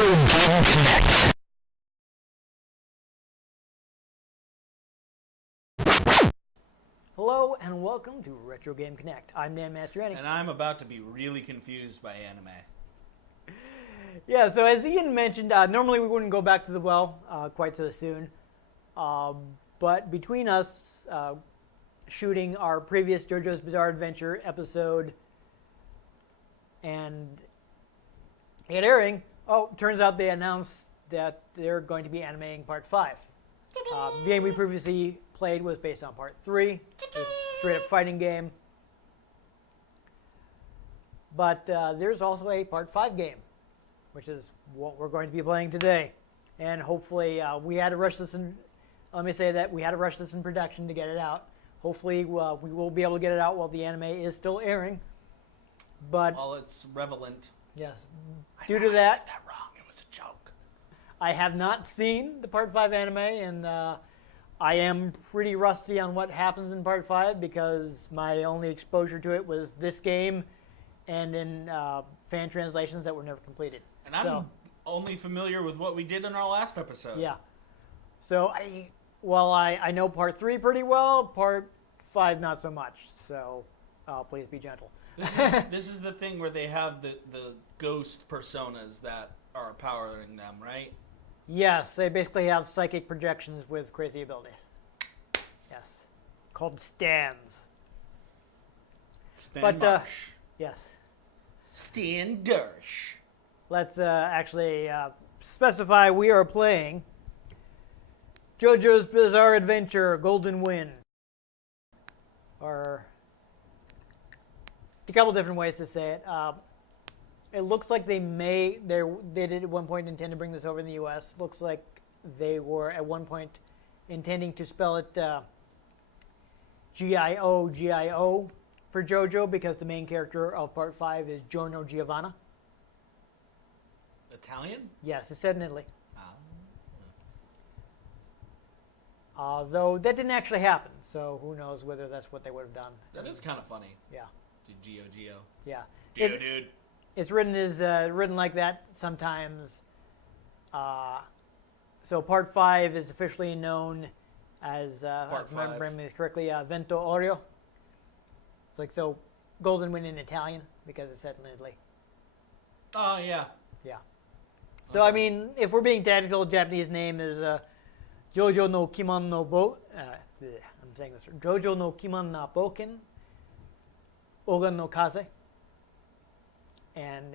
Game Connect. Hello and welcome to Retro Game Connect. I'm Dan Mastriani. And I'm about to be really confused by anime. Yeah, so as Ian mentioned, normally we wouldn't go back to the well quite so soon. But between us shooting our previous JoJo's Bizarre Adventure episode and it airing, turns out they announced that they're going to be animating Part 5. The game we previously played was based on Part 3. It's a straight-up fighting game. But there's also a Part 5 game, which is what we're going to be playing today. And hopefully, we had to rush this in. Let me say that we had to rush this in production to get it out. Hopefully, we will be able to get it out while the anime is still airing. But While it's relevant. yes, due to that, I said that wrong. It was a joke. I have not seen the Part 5 anime, and I am pretty rusty on what happens in Part 5 because my only exposure to it was this game and in fan translations that were never completed. And I'm only familiar with what we did in our last episode. Yeah. So, I know Part 3 pretty well, Part 5 not so much, so please be gentle. This is the thing where they have the ghost personas that are powering them, right? Yes, they basically have psychic projections with crazy abilities. Yes. Called stands. Stan But, Marsh. Yes. Stan Dersh. Let's actually specify we are playing JoJo's Bizarre Adventure Golden Wind. Or a couple different ways to say it. It looks like they did at one point intend to bring this over in the U.S. Looks like they were at one point intending to spell it Gio for JoJo because the main character of Part 5 is Giorno Giovanna. Italian? Yes, it's set in Italy. Oh. Though that didn't actually happen, so who knows whether that's what they would have done. That is kind of funny. Yeah, To GioGio. yeah. Dude. It's written like that sometimes. So Part 5 is officially known as, if I remember this correctly, Vento Oreo. It's like, so, Golden Wind in Italian, because it's set in Italy. Oh, yeah. Yeah. So, I mean, if we're being technical, Japanese name is JoJo no Kimon no I'm saying this. JoJo no Kimon na Boken, Oga no Kaze. And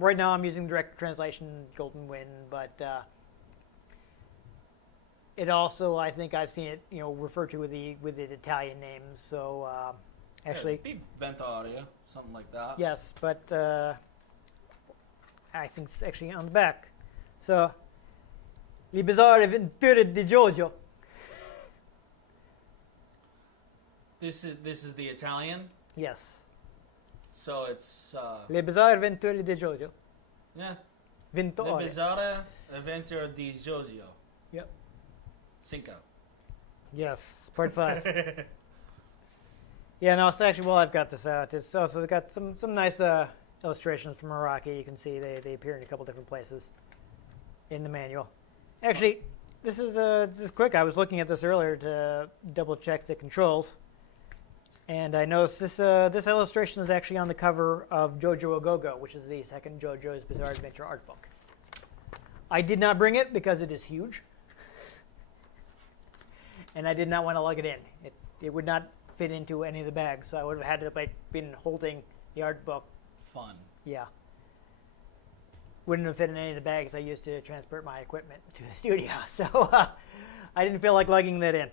right now I'm using direct translation Golden Wind, but it also I think I've seen it referred to with the Italian name. So actually, It'd be Vento Audio, something like that. yes, but I think it's actually on the back. So, Le Bizarre Adventure di JoJo. This is the Italian. Yes. So it's Le Bizarre Adventure di JoJo. yeah. Vento Le Oreo. Bizarre Adventure di JoJo. Yep. Cinco. Yes, Part 5. Yeah, no, it's actually, I've got this out. It's also got some nice illustrations from Iraqi. You can see they appear in a couple different places in the manual. Actually, this is quick. I was looking at this earlier to double check the controls. And I noticed this illustration is actually on the cover of JoJo A Go-Go, which is the second JoJo's Bizarre Adventure art book. I did not bring it because it is huge. And I did not want to lug it in. It would not fit into any of the bags, so I would have had to been holding the art book. Fun. Yeah. Wouldn't have fit in any of the bags I used to transport my equipment to the studio, so I didn't feel like lugging that in.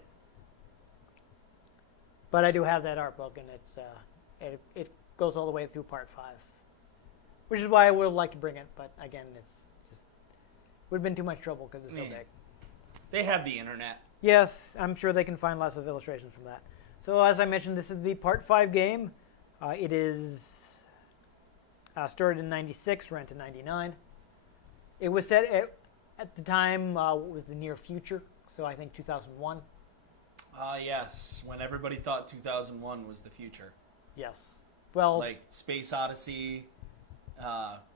But I do have that art book, and it goes all the way through Part 5, which is why I would have liked to bring it. But again, it's just would have been too much trouble because it's so big. They have the internet. Yes, I'm sure they can find lots of illustrations from that. So as I mentioned, this is the Part 5 game. It is started in '96, ran to '99. It was set at the time. What was the near future? So I think 2001. Yes, when everybody thought 2001 was the future. Yes. Well, Like Space Odyssey,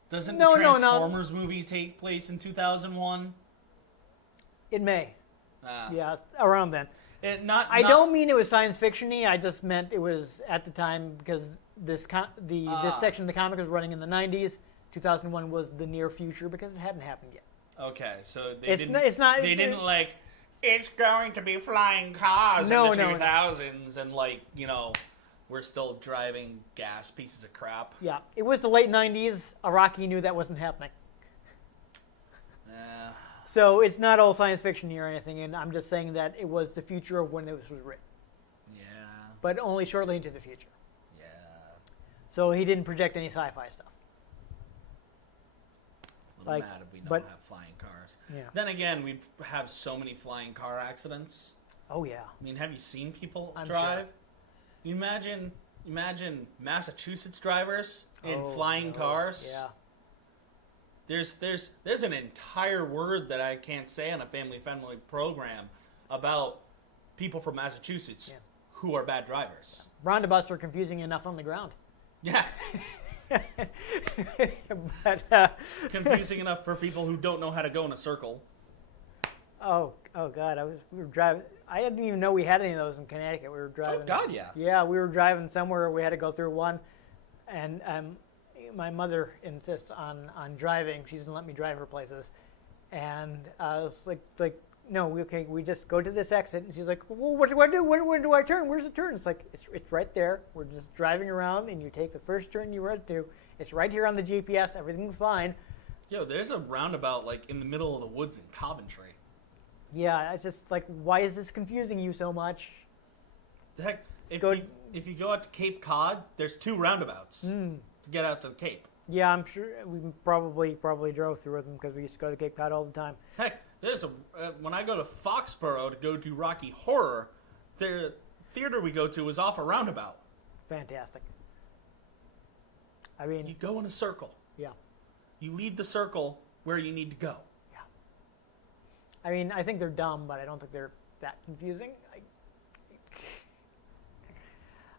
Doesn't No, the no, no. Transformers movie take place in 2001? It may. Ah. Yeah, around then. I Not don't mean it was science fiction-y. I just meant it was at the time because this section of the comic was running in the 90s. 2001 was the near future because it hadn't happened yet. Okay, so It's not. They didn't like. It's going to be flying cars in the 2000s, and we're still driving gas pieces of crap. Yeah, it was the late 90s. Araki knew that wasn't happening. So it's not all science fiction or anything, and I'm just saying that it was the future of when this was written. Yeah. But only shortly into the future. Yeah. So he didn't project any sci-fi stuff. A little mad if we don't have flying cars. Yeah. Then again, we have so many flying car accidents. Oh yeah. I mean, have you seen people I'm drive? Sure. You imagine Massachusetts drivers in flying cars. Yeah. There's an entire word that I can't say on a family-friendly program about people from Massachusetts who are bad drivers. Roundabouts are confusing enough on the ground. Yeah. But, confusing enough for people who don't know how to go in a circle. Oh God! We were driving. I didn't even know we had any of those in Connecticut. We were driving. Oh God, yeah. Yeah, we were driving somewhere. We had to go through one, and my mother insists on driving. She doesn't let me drive her places, and I was like, no, we just go to this exit. And she's like, well, what do I do? When do I turn? Where's the turn? It's like it's right there. We're just driving around, and you take the first turn you want to. It's right here on the GPS. Everything's fine. Yo, there's a roundabout like in the middle of the woods in Coventry. Yeah, it's just like, why is this confusing you so much? Heck, if you go out to Cape Cod, there's 2 roundabouts to get out to the Cape. Yeah, I'm sure we probably drove through them because we used to go to Cape Cod all the time. Heck, there's when I go to Foxborough to go to Rocky Horror, the theater we go to is off a roundabout. Fantastic. I mean, you go in a circle. Yeah. You leave the circle where you need to go. Yeah. I mean, I think they're dumb, but I don't think they're that confusing.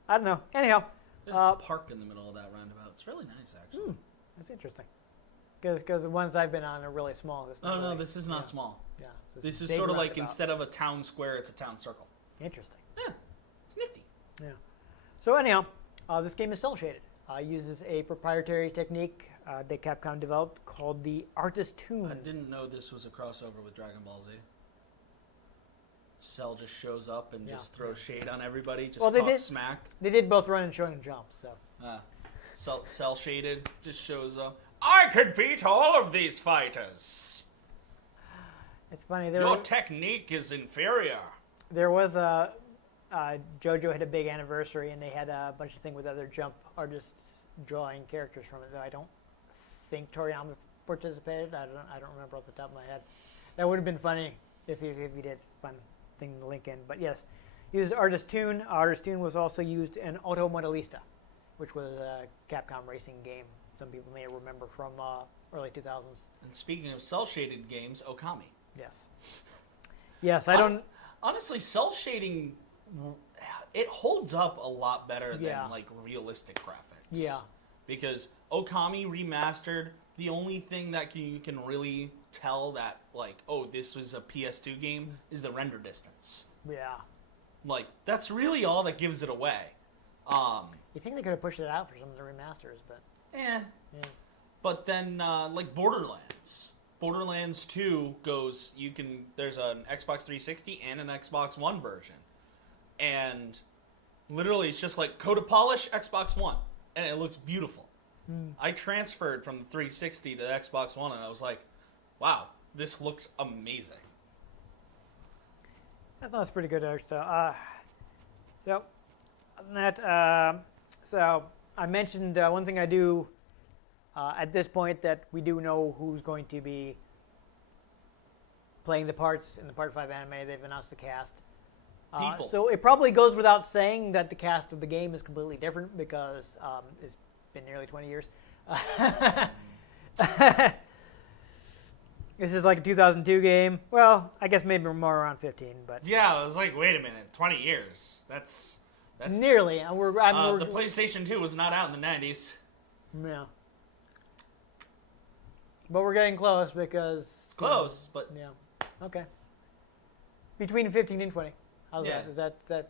I don't know. Anyhow. There's a park in the middle of that roundabout. It's really nice, actually. That's interesting. Because the ones I've been on are really small. No, this is not small. Yeah. This is sort of like instead of a town square, it's a town circle. Interesting. Yeah, it's nifty. Yeah. So anyhow, this game is cel shaded. Uses a proprietary technique that Capcom developed called the Artist Tune. I didn't know this was a crossover with Dragon Ball Z. Cell just shows up and just throws shade on everybody, just talks smack. They did both run and show and jump, so. Cell shaded just shows up. I could beat all of these fighters. It's funny. Your technique is inferior. There was JoJo had a big anniversary, and they had a bunch of things with other jump artists drawing characters from it. Though I don't think Toriyama participated. I don't remember off the top of my head. That would have been funny if he did. Fun thing to link in. But yes, used Artist Tune. Artist Tune was also used in Auto Modelista, which was a Capcom racing game. Some people may remember from early 2000s. And speaking of cell shaded games, Okami. Yes. Yes, I don't. Honestly, cell shading, it holds up a lot better than like realistic graphics. Yeah. Because Okami remastered, the only thing that you can really tell that like, oh, this was a PS2 game is the render distance. Yeah. Like that's really all that gives it away. You think they could have pushed it out for some of the remasters, but yeah. But then like Borderlands 2 goes, there's an Xbox 360 and an Xbox One version. And literally it's just like coat of polish, Xbox One. And it looks beautiful. I transferred from the 360 to the Xbox One and I was like, wow, this looks amazing. That's pretty good art style. So, so I mentioned one thing I do at this point that we do know who's going to be playing the parts in the Part 5 anime. They've announced the cast. People. So it probably goes without saying that the cast of the game is completely different because it's been nearly 20 years. This is like a 2002 game. Well, I guess maybe more around 15, but yeah, I was like, wait a minute, 20 years. That's nearly. The PlayStation 2 was not out in the 90s. No. But we're getting close because... Close, but... Yeah. Okay. Between 15 and 20. How's Yeah. that? Is that...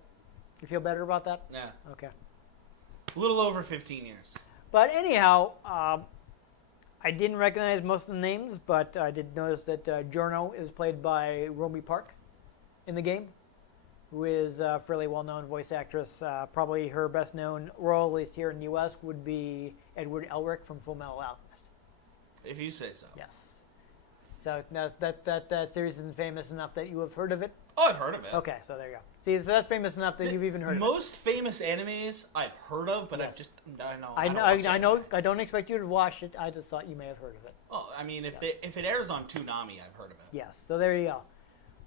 You feel better about that? Yeah. Okay. A little over 15 years. But anyhow, I didn't recognize most of the names, but I did notice that Giorno is played by Romy Park in the game, who is a fairly well-known voice actress. Probably her best-known role, at least here in the U.S., would be Edward Elric from Full Metal Alchemist. If you say so. Yes. So that series isn't famous enough that you have heard of it? Oh, I've heard of it. Okay, so there you go. See, so that's famous enough that you've even heard of it. Most famous animes I've heard of, but Yes. I've just... I know. I know. I don't expect you to watch it. I just thought you may have heard of it. Well, I mean, if Yes. if it airs on Toonami, I've heard of it. Yes, so there you go.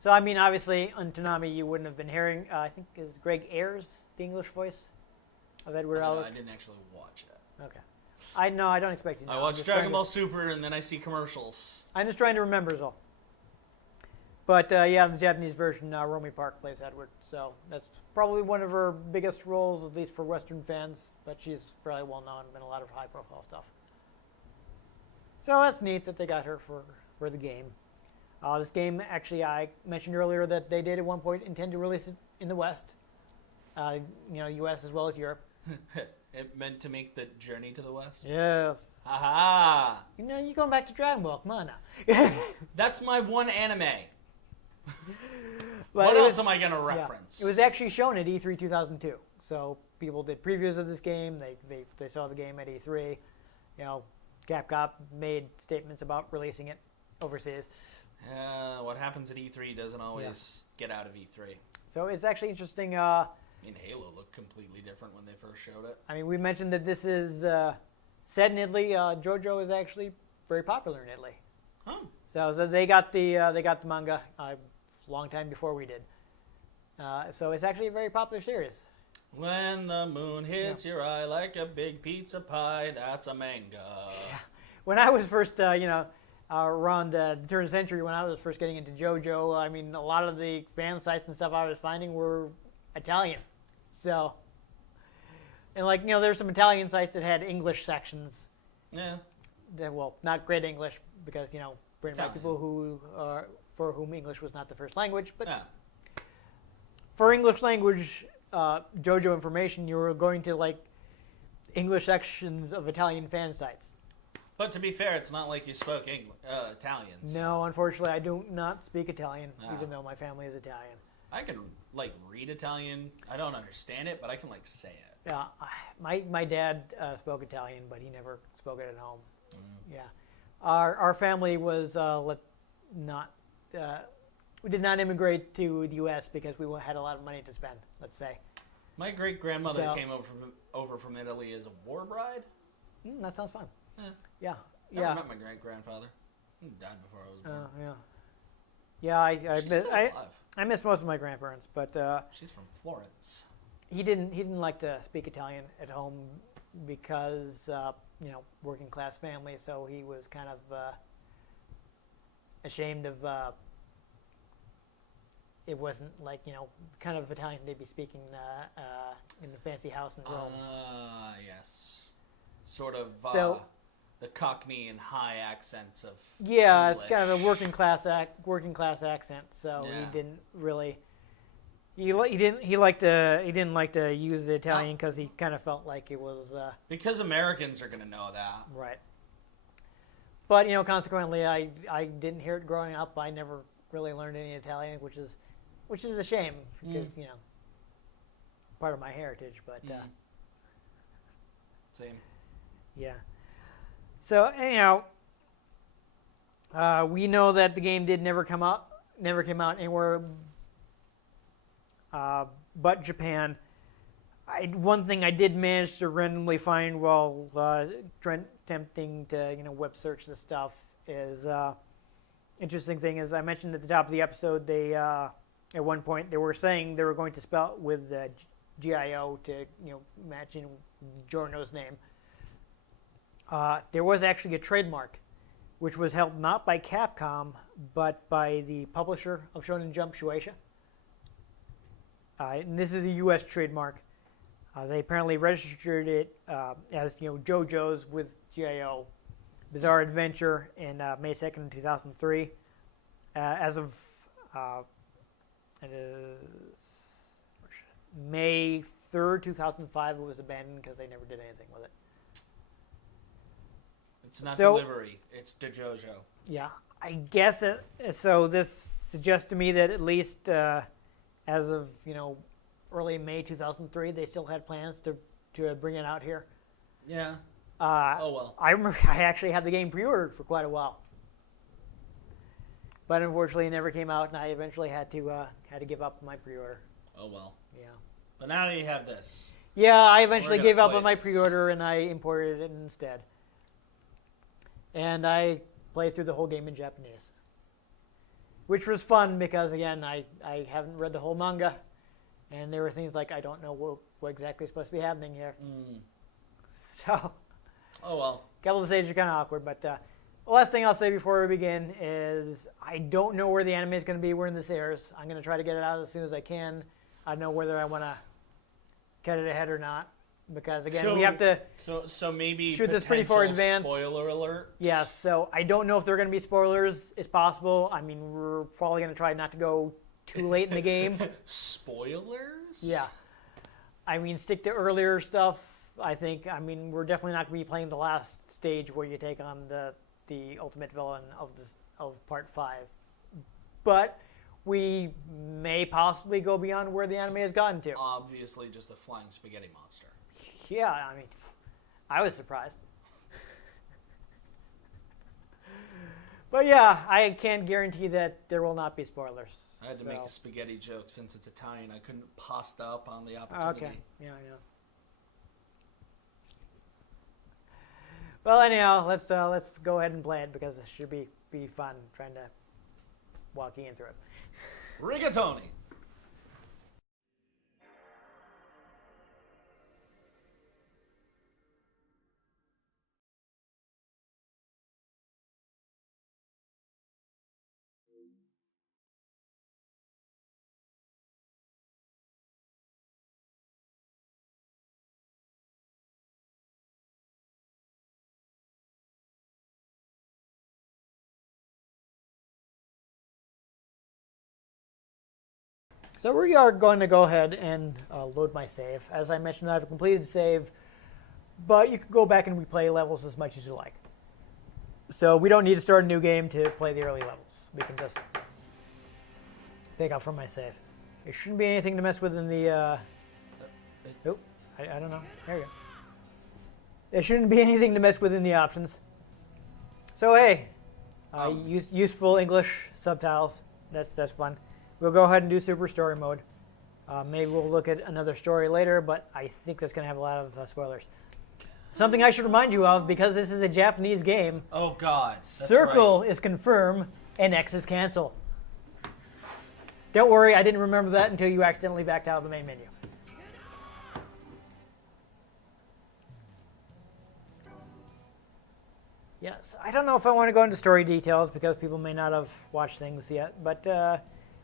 So, I mean, obviously, on Toonami, you wouldn't have been hearing, I think, is Greg Ayers the English voice of Edward Elric? I didn't actually watch it. Okay. I don't expect you to know. I watched Dragon Ball Super, and then I see commercials. I'm just trying to remember is all. But, yeah, in the Japanese version, Romy Park plays Edward. So that's probably one of her biggest roles, at least for Western fans. But she's fairly well-known in a lot of high-profile stuff. So that's neat that they got her for the game. This game, actually, I mentioned earlier that they did at one point intend to release it in the West. U.S. as well as Europe. It meant to make the journey to the West? Yes. Aha! You're going back to Dragon Ball. Come on now. That's my one anime. But What it else was- am I going to yeah. reference? It was actually shown at E3 2002. So people did previews of this game. They saw the game at E3. Capcom made statements about releasing it overseas. What happens at E3 doesn't always get out of E3. So it's actually interesting. I mean, Halo looked completely different when they first showed it. I mean, we mentioned that this is set in Italy. JoJo is actually very popular in Italy. Oh. So they got the manga a long time before we did. So it's actually a very popular series. When the moon hits your eye like a big pizza pie, that's a manga. Yeah. When I was first, around the turn of the century, when I was first getting into JoJo, I mean, a lot of the fan sites and stuff I was finding were Italian. So, and there's some Italian sites that had English sections. Yeah. Well, not great English because, written by Italian. people for whom English was not the first language. But Yeah. for English language JoJo information, you were going to English sections of Italian fan sites. But to be fair, it's not like you spoke Italian. So No, unfortunately, I do not speak Italian, Ah. even though my family is Italian. I can read Italian. I don't understand it, but I can say it. Yeah, my dad spoke Italian, but he never spoke it at home. Yeah, our family was we did not immigrate to the U.S. because we had a lot of money to spend. Let's say. My great grandmother So- came over from Italy as a war bride. That sounds fun. Yeah. Yeah, Never yeah, met my great grandfather. He died before I was born. yeah. Yeah, She's still alive. I miss most of my grandparents, but She's from Florence. he didn't like to speak Italian at home because working class family, so he was kind of ashamed of it wasn't kind of Italian to be speaking in the fancy house in Rome. Yes. Sort of So- the Cockney and high accents of Yeah, English. it's kind of a working class accent. So Yeah. he didn't really. He didn't like to use the Italian because he kind of felt like it was Because Americans are going to know that. right. But consequently, I didn't hear it growing up. I never really learned any Italian, which is a shame because part of my heritage. But Same. yeah. So anyhow, we know that the game never came out anywhere but Japan. One thing I did manage to randomly find while attempting to web search this stuff is interesting thing is I mentioned at the top of the episode they at one point they were saying they were going to spell it with GIO to match Giorno's name. There was actually a trademark, which was held not by Capcom, but by the publisher of Shonen Jump, Shueisha. And this is a U.S. trademark. They apparently registered it as JoJo's with GIO, Bizarre Adventure in May 2nd, 2003. As of it is May 3rd, 2005, it was abandoned because they never did anything with it. It's not So- delivery. It's the JoJo. Yeah, I guess so. This suggests to me that at least as of early May 2003, they still had plans to bring it out here. Yeah. Oh well. I remember I actually had the game pre-ordered for quite a while, but unfortunately, it never came out, and I eventually had to give up my pre-order. Oh well. Yeah. But now you have this. Yeah, I eventually gonna gave up play on my this. pre-order and I imported it instead. And I played through the whole game in Japanese, which was fun because, again, I haven't read the whole manga, and there were things like I don't know what exactly is supposed to be happening here. So, Oh well. a couple of the stages are kind of awkward, but the last thing I'll say before we begin is I don't know where the anime is going to be when this airs. I'm going to try to get it out as soon as I can. I don't know whether I want to cut it ahead or not, because again, we have to. So maybe shoot this pretty far in potential advance. Spoiler alert. Yeah, so I don't know if there are going to be spoilers. It's possible. I mean, we're probably going to try not to go too late in the game. Spoilers? Yeah. I mean, stick to earlier stuff, I think. I mean, we're definitely not going to be playing the last stage where you take on the ultimate villain of Part 5. But we may possibly go beyond where the anime has gotten to. Obviously just a flying spaghetti monster. Yeah, I mean, I was surprised. But yeah, I can't guarantee that there will not be spoilers. I had to make a spaghetti joke since it's Italian. I couldn't pasta up on the opportunity. Okay, yeah. Well, anyhow, let's go ahead and play it because it should be fun trying to walk Ian through it. Rigatoni. So we are going to go ahead and load my save. As I mentioned, I have a completed save, but you can go back and replay levels as much as you like. So we don't need to start a new game to play the early levels. We can just pick up from my save. There shouldn't be anything to mess with in the... Oh, I don't know. There you go. There shouldn't be anything to mess with in the options. So hey, useful English subtitles. That's fun. We'll go ahead and do Super Story Mode. Maybe we'll look at another story later, but I think that's going to have a lot of spoilers. Something I should remind you of, because this is a Japanese game. Oh God. That's Circle right. is confirm and X is cancel. Don't worry, I didn't remember that until you accidentally backed out of the main menu. Yes, I don't know if I want to go into story details because people may not have watched things yet, but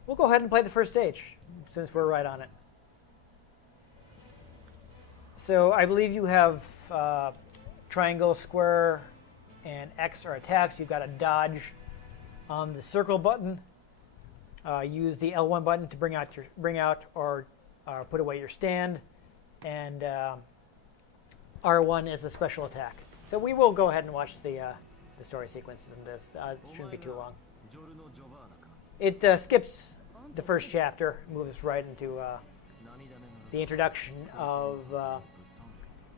we'll go ahead and play the first stage since we're right on it. So I believe you have triangle, square, and X are attacks. You've got to dodge on the circle button. Use the L1 button to bring out or put away your stand, and R1 is a special attack. So we will go ahead and watch the story sequences in this. It shouldn't be too long. It skips the first chapter, moves right into the introduction of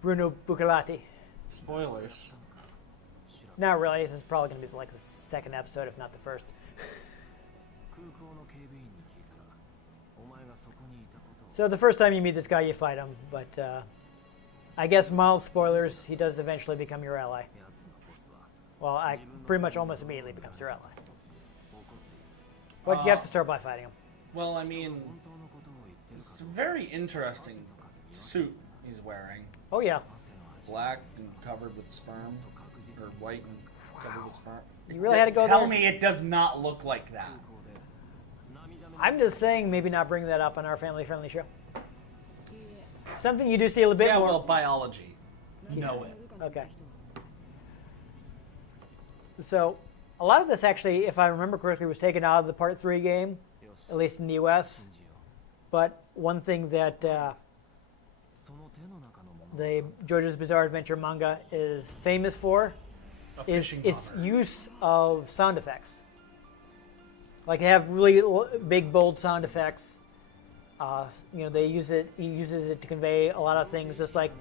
Bruno Bucalati. Spoilers. Not really. This is probably going to be like the second episode, if not the first. So the first time you meet this guy, you fight him, but I guess mild spoilers, he does eventually become your ally. Well, I pretty much almost immediately becomes your ally. But you have to start by fighting him. Well, I mean, it's a very interesting suit he's wearing. Oh yeah. Black and covered with sperm, or white and covered with sperm. You really had to go Tell there? me it does not look like that. I'm just saying maybe not bring that up on our family-friendly show. Something you do see a little bit Yeah, more. well, biology. Know it. Okay. So a lot of this actually, if I remember correctly, was taken out of the Part 3 game, at least in the US. But one thing that the JoJo's Bizarre Adventure manga is famous for is its use of sound effects. Like they have really big, bold sound effects. They use it. He uses it to convey a lot of things. Just like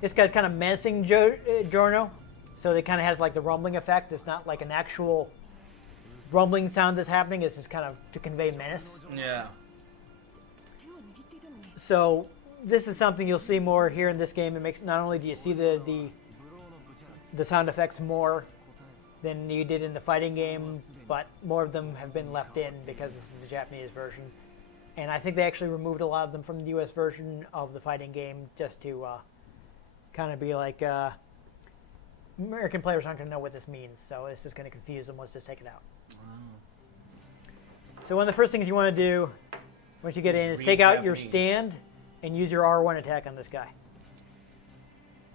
this guy's kind of menacing Giorno, so it kind of has like the rumbling effect. It's not like an actual rumbling sound that's happening. It's just kind of to convey menace. Yeah. So this is something you'll see more here in this game. It makes not only do you see the sound effects more than you did in the fighting game, but more of them have been left in because this is the Japanese version. And I think they actually removed a lot of them from the US version of the fighting game just to kind of be like, American players aren't going to know what this means, so this is going to confuse them. Let's just take it out. Wow. So one of the first things you want to do once you get in is take out your stand and use your R1 attack on this guy.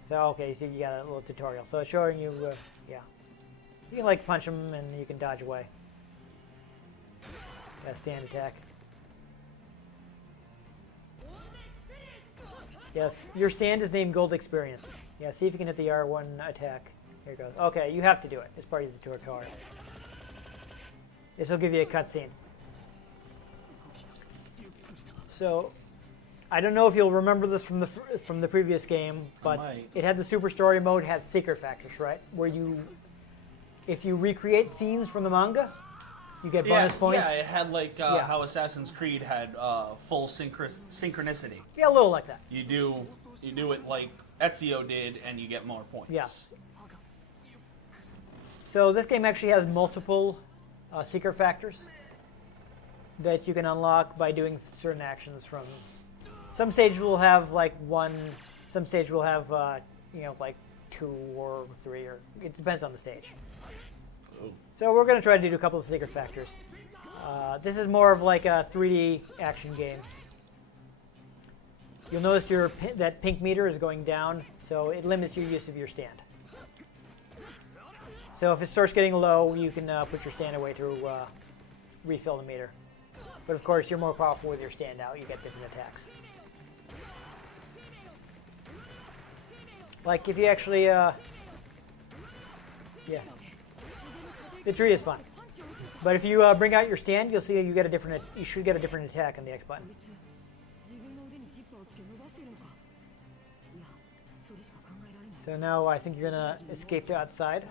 So, okay, you see you got a little tutorial. So it's showing you, yeah. You can like punch him and you can dodge away. Got a stand attack. Yes, your stand is named Gold Experience. Yeah, see if you can hit the R1 attack. Here it goes. Okay, you have to do it. It's part of the tutorial. This will give you a cutscene. So, I don't know if you'll remember this from the previous game, but it had the Super Story mode, had secret factors, right? Where if you recreate scenes from the manga, you get bonus points. Yeah, it had like how Assassin's Creed had full synchronicity. Yeah, a little like that. You do it like Ezio did, and you get more points. Yeah. So this game actually has multiple secret factors that you can unlock by doing certain actions. From some stages will have like one, some stage will have like 2 or 3, or it depends on the stage. So we're going to try to do a couple of secret factors. This is more of like a 3D action game. You'll notice that pink meter is going down, so it limits your use of your stand. So if it starts getting low, you can put your stand away to refill the meter. But of course, you're more powerful with your stand out. You get different attacks. Like if you actually, yeah. The tree is fine. But if you bring out your stand, you'll see you should get a different attack on the X button. So now I think you're going to escape to outside.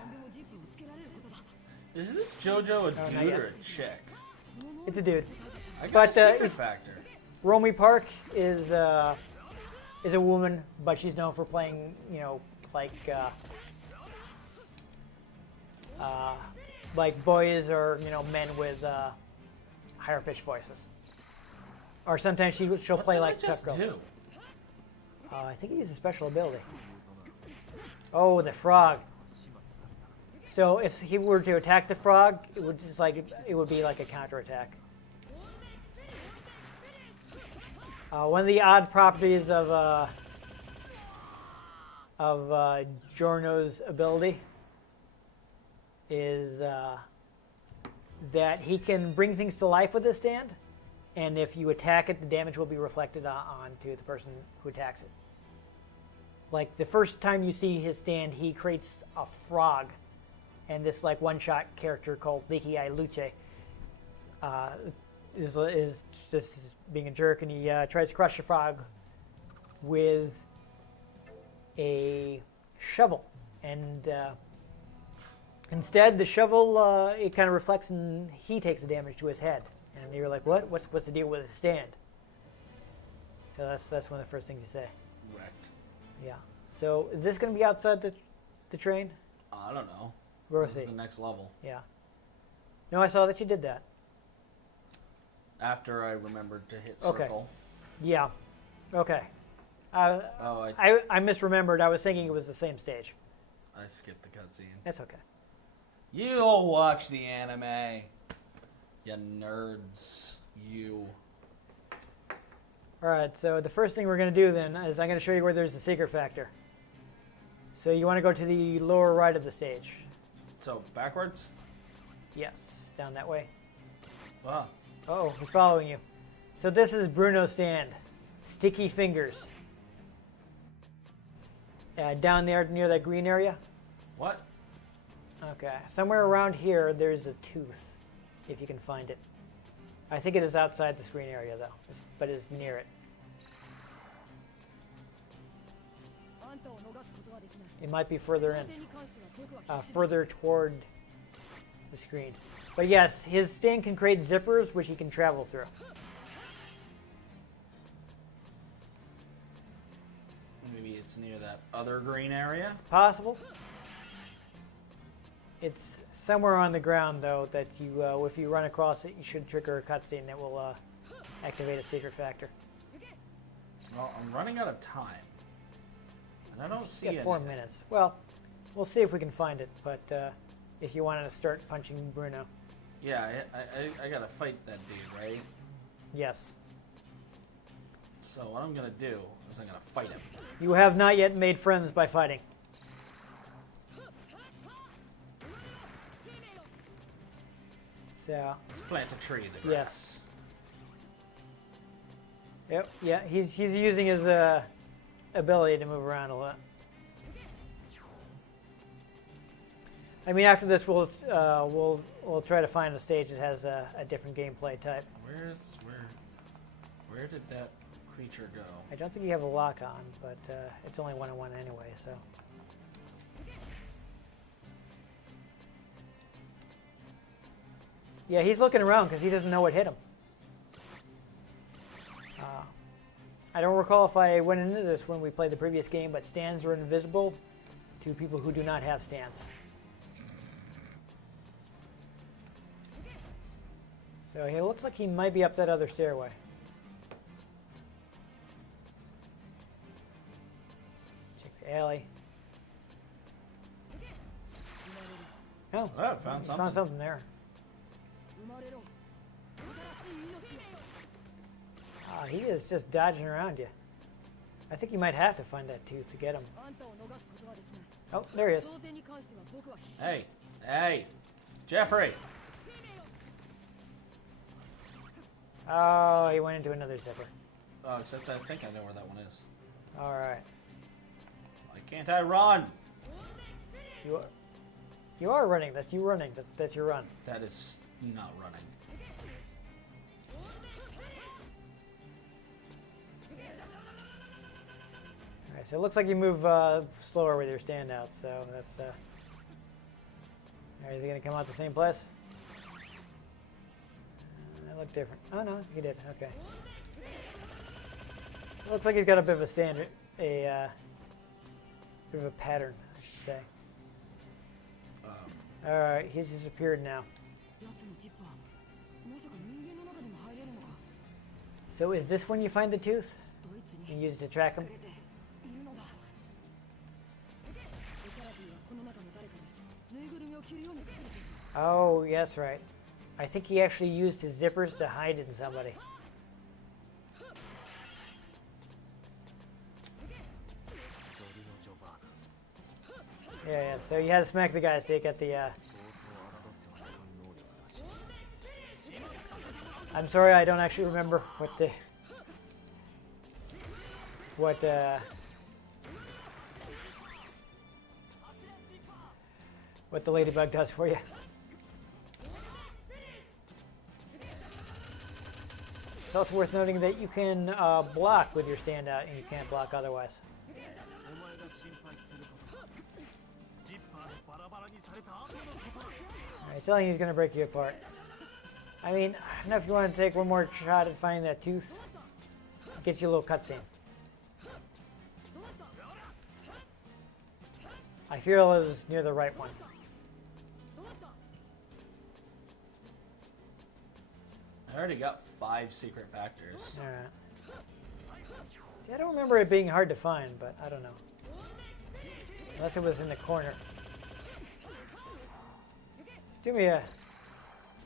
Is this JoJo a dude or a chick? It's a dude. I got a secret factor. Romy Park is a woman, but she's known for playing, like boys or men with higher pitched voices. Or sometimes she'll play like tough girls. I think he uses a special ability. Oh, the frog. So if he were to attack the frog, it would be like a counterattack. One of the odd properties of Giorno's ability is that he can bring things to life with his stand, and if you attack it, the damage will be reflected onto the person who attacks it. Like the first time you see his stand, he creates a frog, and this like one-shot character called Leaky Eye Luce is just being a jerk, and he tries to crush the frog with a shovel, and instead the shovel it kind of reflects, and he takes the damage to his head, and you're like, what's the deal with his stand? So that's one of the first things you say. Wrecked. Yeah. So is this going to be outside the train? I don't know. We'll This see. is the next level. Yeah. No, I saw that you did that. After I remembered to hit circle. Okay. Yeah. Okay. I misremembered. I was thinking it was the same stage. I skipped the cutscene. That's okay. You'll watch the anime. You nerds. You. All right, so the first thing we're going to do then is I'm going to show you where there's the secret factor. So you want to go to the lower right of the stage. So, backwards? Yes, down that way. Wow. Oh, he's following you. So this is Bruno's stand. Sticky fingers. Down there near that green area. What? Okay, somewhere around here there's a tooth, if you can find it. I think it is outside the screen area though, but it's near it. It might be further in, further toward the screen. But yes, his stand can create zippers which he can travel through. Maybe it's near that other green area? It's possible. It's somewhere on the ground though that you, if you run across it, you should trigger a cutscene that will activate a secret factor. Well, I'm running out of time. And I don't see You it. got 4 minutes. Well, we'll see if we can find it, but if you wanted to start punching Bruno. Yeah, I gotta fight that dude, right? Yes. So what I'm gonna do is I'm gonna fight him. You have not yet made friends by fighting. So, Plant a tree, the grass. yes. Yep, yeah, he's using his ability to move around a lot. I mean, after this, we'll try to find a stage that has a different gameplay type. Where did that creature go? I don't think you have a lock on, but it's only 1-on-1 anyway, so. Yeah, he's looking around because he doesn't know what hit him. I don't recall if I went into this when we played the previous game, but stands are invisible to people who do not have stands. So he looks like he might be up that other stairway. Check the alley. Oh, Oh, found something. found something there. He is just dodging around you. I think you might have to find that tooth to get him. Oh, there he is. Hey, Jeffrey. Oh, he went into another zipper. Oh, except I think I know where that one is. All right. Why can't I run? You are running. That's you running. That's your run. That is not running. All right, so it looks like you move slower with your standout. So that's. Are you going to come out the same place? That looked different. Oh no, you did. Okay. It looks like he's got a bit of a standard, bit of a pattern, I should say. All right, he's disappeared now. So is this when you find the tooth? You use it to track him? Oh, yes, right. I think he actually used his zippers to hide in somebody. Yeah, so you had to smack the guys to get the... I'm sorry, I don't actually remember what the ladybug does for you. It's also worth noting that you can block with your standout and you can't block otherwise. Alright, telling he's going to break you apart. I mean, I don't know if you want to take one more shot at finding that tooth. It gets you a little cutscene. I feel it was near the right one. I already got 5 secret factors. Alright. See, I don't remember it being hard to find, but I don't know. Unless it was in the corner. Do me a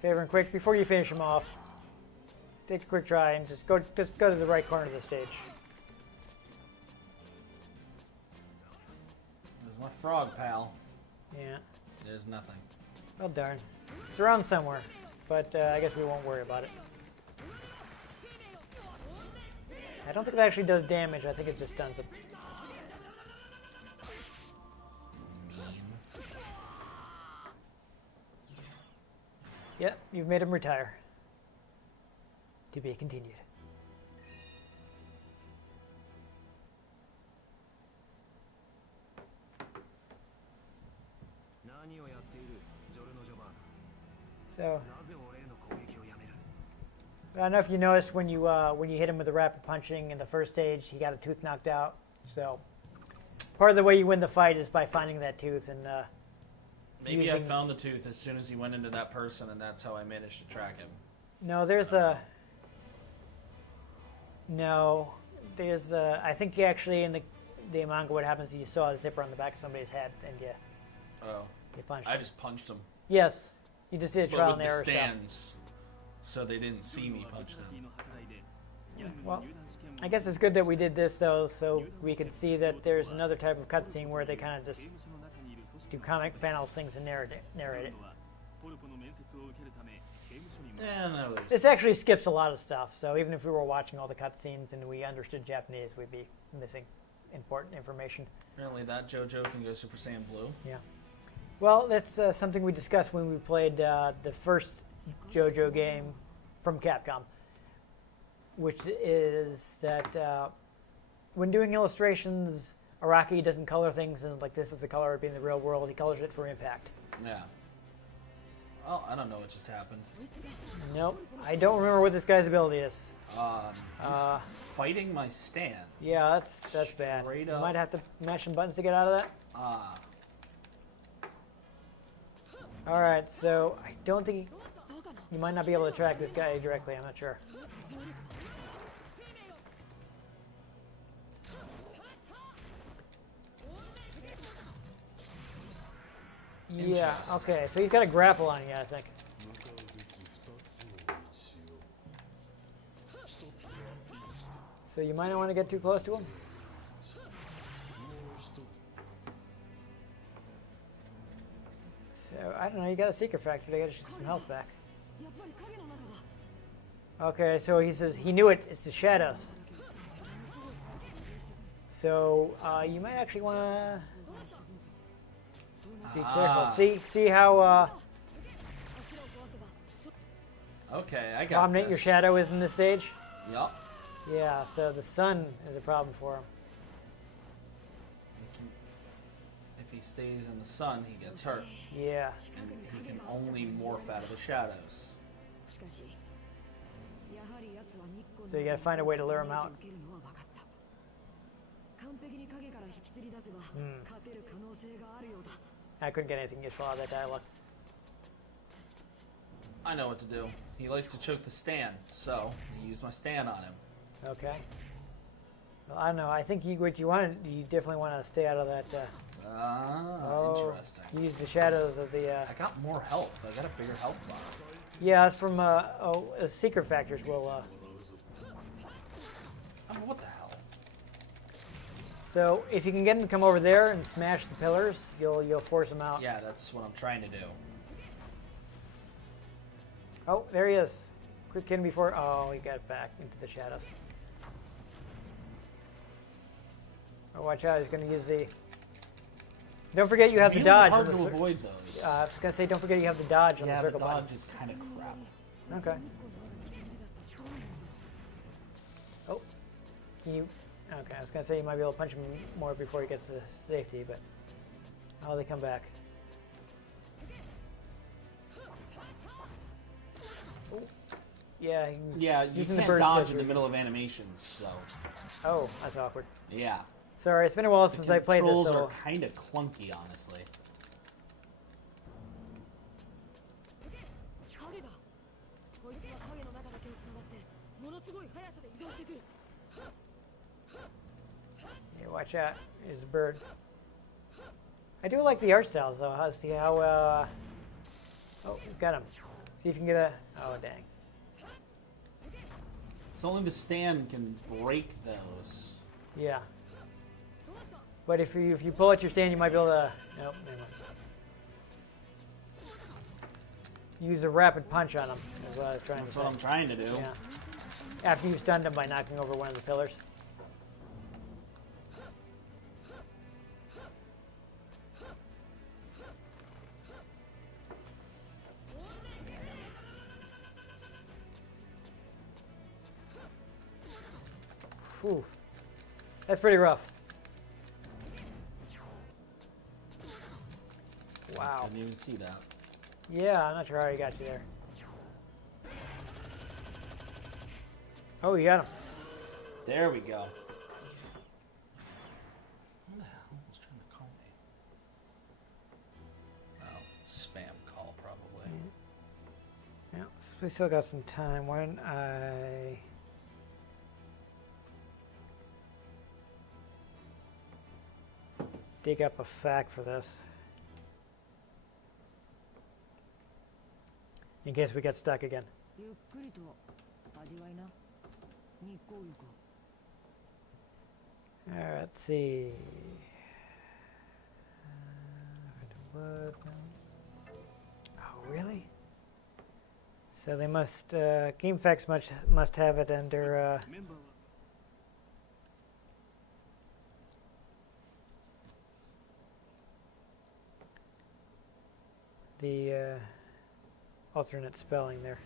favor and quick, before you finish him off, take a quick try and just go to the right corner of the stage. There's my frog pal. Yeah. There's nothing. Oh, darn. It's around somewhere, but I guess we won't worry about it. I don't think it actually does damage. I think it just stuns it. Yep, you've made him retire. To be continued. So, I don't know if you noticed when you hit him with the rapid punching in the first stage, he got a tooth knocked out. So, part of the way you win the fight is by finding that tooth and maybe I found the tooth as soon as he went into that person, and that's how I managed to track him. No, there's a. No, there's a. I think you actually in the manga, what happens is you saw a zipper on the back of somebody's head, and you punched. I just punched him. Yes, you just did a trial and error with the stands, so they didn't see me punch them. Well, I guess it's good that we did this though, so we could see that there's another type of cutscene where they kind of just do comic panels things and narrate it. Yeah, no, This actually skips a lot of stuff, so even if we were watching all the cutscenes and we understood Japanese, we'd be missing important information. Apparently that JoJo can go Super Saiyan Blue. Yeah. Well, that's something we discussed when we played the first JoJo game from Capcom, which is that when doing illustrations, Araki doesn't color things and like this is the color it would be in the real world. He colors it for impact. Yeah. Oh, I don't know what just happened. Nope. I don't remember what this guy's ability is. He's fighting my stand. Yeah, that's bad. Straight You up. might have to mash some buttons to get out of that. All right, so I don't think you might not be able to track this guy directly. I'm not sure. Yeah, okay, so he's got a grapple on you, I think. So you might not want to get too close to him. So, I don't know, you got a secret factor to get some health back. Okay, so he says he knew it, it's the shadows. So, you might actually want to be careful. See how Okay, I got prominent your shadow is in this stage? Yup. Yeah, so the sun is a problem for him. If he stays in the sun, he gets hurt. Yeah. And he can only morph out of the shadows. So you gotta find a way to lure him out. I couldn't get anything useful out of that dialogue. I know what to do. He likes to choke the stand, so I use my stand on him. Okay. Well, I don't know. I think what you want, you definitely want to stay out of that. Interesting. Use the shadows of the. I got more health. I got a bigger health bar. Yeah, it's from secret factors will. Oh, what the hell? So if you can get him to come over there and smash the pillars, you'll force him out. Yeah, that's what I'm trying to do. Oh, there he is. Quick hit him before. Oh, he got back into the shadows. Oh, watch out! He's going to use the. Don't forget you have the dodge. Hard to avoid those. I was going to say, don't forget you have the dodge on the circle the button. dodge is kind of crap. Okay. Oh, can you? Okay, I was gonna say you might be able to punch him more before he gets to safety, but oh, they come back. Oh. Yeah. Yeah, you can't dodge in the middle of animations, so. Oh, that's awkward. Yeah. Sorry, it's been a while since I played this. The So controls are kind of clunky, honestly. Yeah, watch out. There's a bird. I do like the art styles, though. I'll see how. Oh, we've got him. See if you can get a. Oh, dang. So only the stand can break those. Yeah. But if you pull out your stand, you might be able to. Nope, never mind. use a rapid punch on them. Is what I was trying That's to what say. I'm trying to do. Yeah. After you've stunned them by knocking over one of the pillars. Whew. That's pretty rough. Wow. Didn't even see that. Yeah, I'm not sure how he got you there. Oh, you got him. There we go. Who the hell was trying to call me? Oh, spam call probably. Yeah, so we still got some time. Why don't I... dig up a fact for this. In case we get stuck again. Alright, let's see. Oh, really? So they must, GameFAQs must have it under, the, alternate spelling there.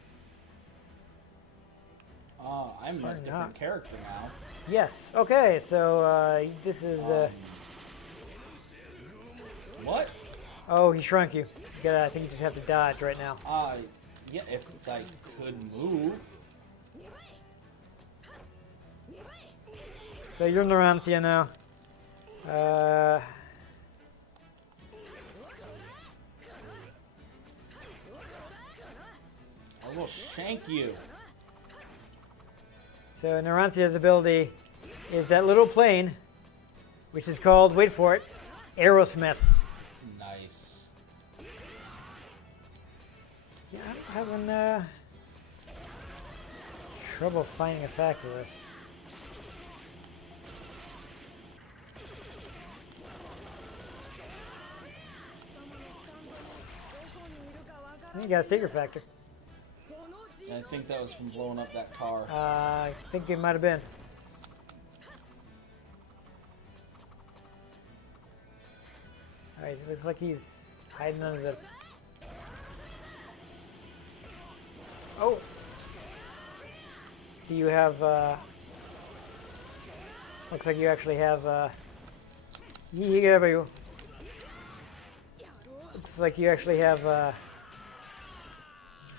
I'm a different character now. Yes. Okay. So this is. What? Oh, he shrunk you. I think you just have to dodge right now. Yeah, if I could move. So you're in the Rancia now. I will shank you. So Narancia's ability is that little plane, which is called, wait for it, Aerosmith. Nice. Yeah, I'm having trouble finding a fact for this. You got a secret factor. I think that was from blowing up that car. I think it might have been. Alright, it looks like he's hiding under the... Oh! Do you have, looks like you actually have, looks like you actually have,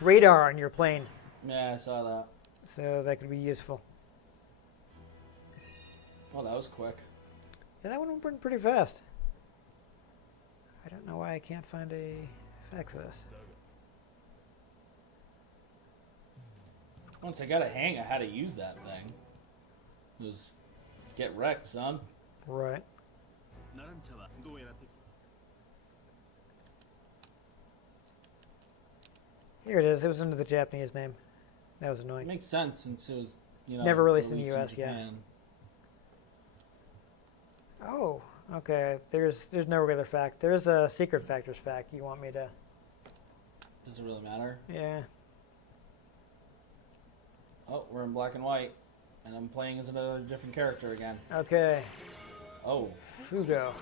radar on your plane. Yeah, I saw that. So that could be useful. Oh, that was quick. Yeah, that one went pretty fast. I don't know why I can't find a fact for this. Once I got a hang of how to use that thing. Just get wrecked, son. Right. Here it is. It was under the Japanese name. That was It annoying. makes sense since it was, Never released in the US, yeah. Japan. Oh, okay. There's no regular fact. There's a secret factors fact. You want me to? Does it really matter? Yeah. Oh, we're in black and white, and I'm playing as another different character again. Okay. Oh. Fugo.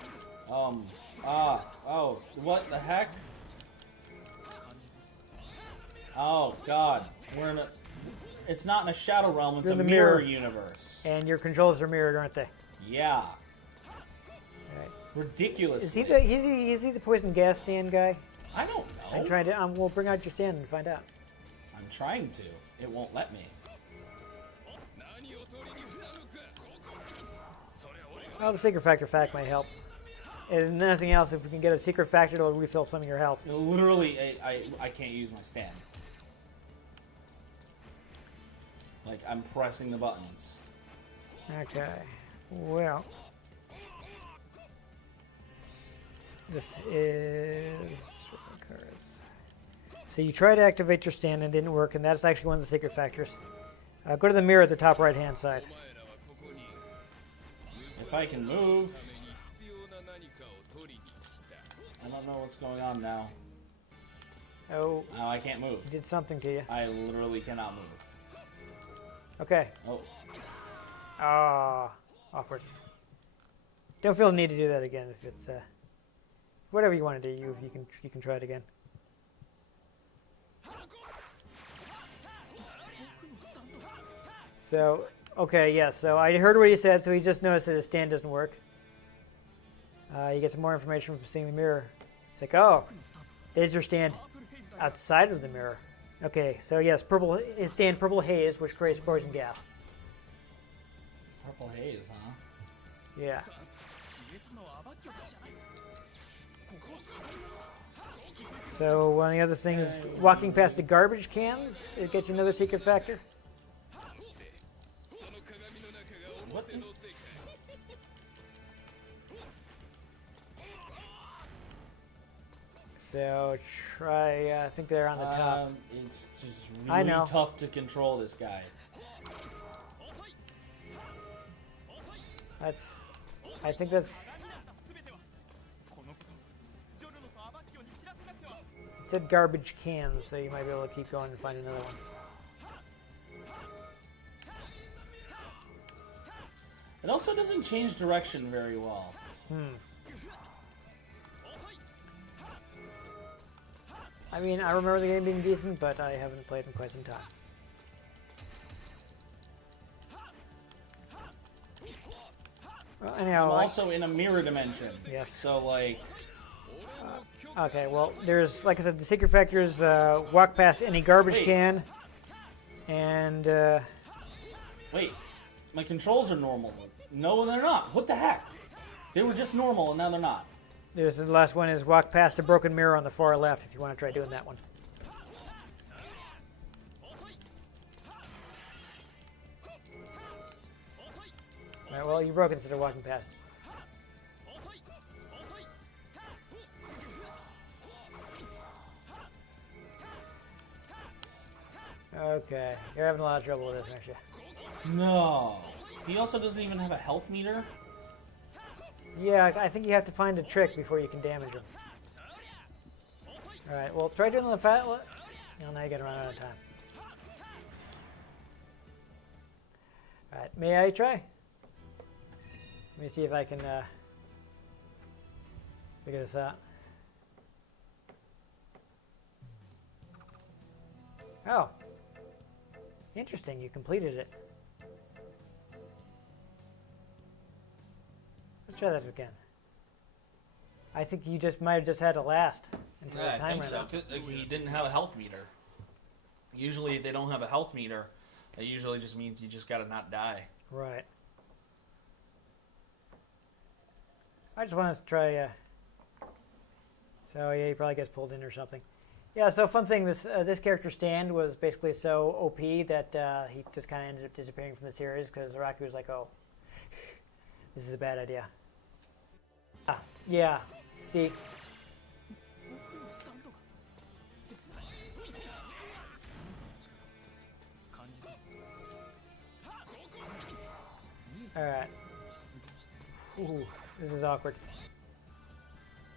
Oh, what the heck? Oh, God. We're in a... It's not in a shadow realm, it's You're a in the mirror mirror. universe. And your controls are mirrored, aren't they? Yeah. Right. Ridiculous. Is he the poison gas stand guy? I don't know. I'm trying to. We'll bring out your stand and find out. I'm trying to. It won't let me. Well, the secret factor fact might help. And nothing else, if we can get a secret factor, it'll refill some of your health. Literally, I can't use my stand. Like, I'm pressing the buttons. Okay. Well. This is... So you try to activate your stand and it didn't work, and that's actually one of the secret factors. Go to the mirror at the top right-hand side. If I can move... I don't know what's going on now. Oh, Oh, I can't move. he did something to you. I literally cannot move. Okay. Oh. Ah, awkward. Don't feel the need to do that again if it's whatever you want to do. You can try it again. So okay, yeah. So I heard what he said. So he just noticed that his stand doesn't work. You get some more information from seeing the mirror. It's like, oh, there's your stand outside of the mirror. Okay, so yes, his stand purple haze, which creates poison gas. Purple haze, huh? Yeah. So one of the other things, walking past the garbage cans, it gets you another secret factor. What is... So try, I think they're on the top. It's just I really know. tough to control this guy. I think that's... It said garbage cans, so you might be able to keep going and find another one. It also doesn't change direction very well. I mean, I remember the game being decent, but I haven't played in quite some time. Well, anyhow, I'm also in a mirror dimension. Yes. So, like... Okay, well, there's, like I said, the secret factor is walk past any garbage Wait. can, and Wait, my controls are normal. No, they're not. What the heck? They were just normal, and now they're not. there's the last one is walk past the broken mirror on the far left if you want to try doing that one. All right, well, you broke instead of walking past. Okay, you're having a lot of trouble with this, aren't you? No. He also doesn't even have a health meter. Yeah, I think you have to find a trick before you can damage him. Alright, well, try doing the fat... Well, now you're going to run out of time. Alright, may I try? Let me see if I can figure this out. Oh. Interesting, you completed it. Let's try that again. I think you just might have just had to last until Yeah, the I time think ran so. out. 'Cause, he didn't have a health meter. Usually, if they don't have a health meter, that usually just means you just gotta not die. Right. I just wanted to try. So yeah, he probably gets pulled in or something. Yeah. So fun thing. This character stand was basically so OP that he just kind of ended up disappearing from the series because Araki was like, "Oh, this is a bad idea." Ah, yeah. See. All right. Ooh, this is awkward.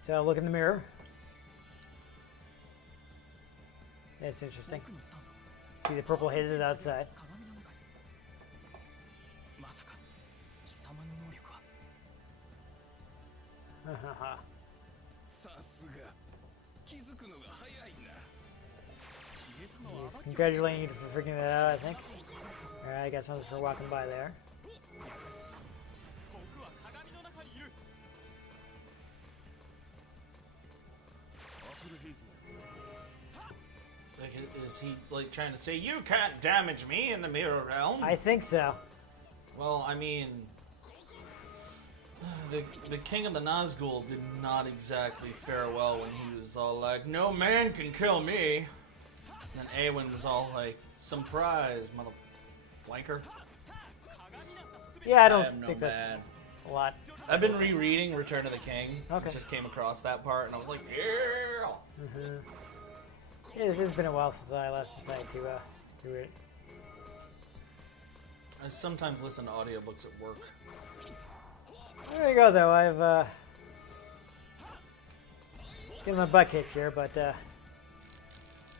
So look in the mirror. That's interesting. See the purple hazes outside. He's congratulating you for figuring that out, I think. Alright, I got something for walking by there. Like, is he like trying to say you can't damage me in the mirror realm? I think so. Well, I mean, the king of the Nazgul did not exactly fare well when he was all like, "No man can kill me," and then Awen was all like, "Surprise, mother blanker." Yeah, I I don't am no think that's man. a lot. I've been rereading Return of the King. Okay. Just came across that part, and I was like, "Yeah." Yeah, it's been a while since I last decided to read it. I sometimes listen to audiobooks at work. There you go, though. I've getting my butt kicked here, but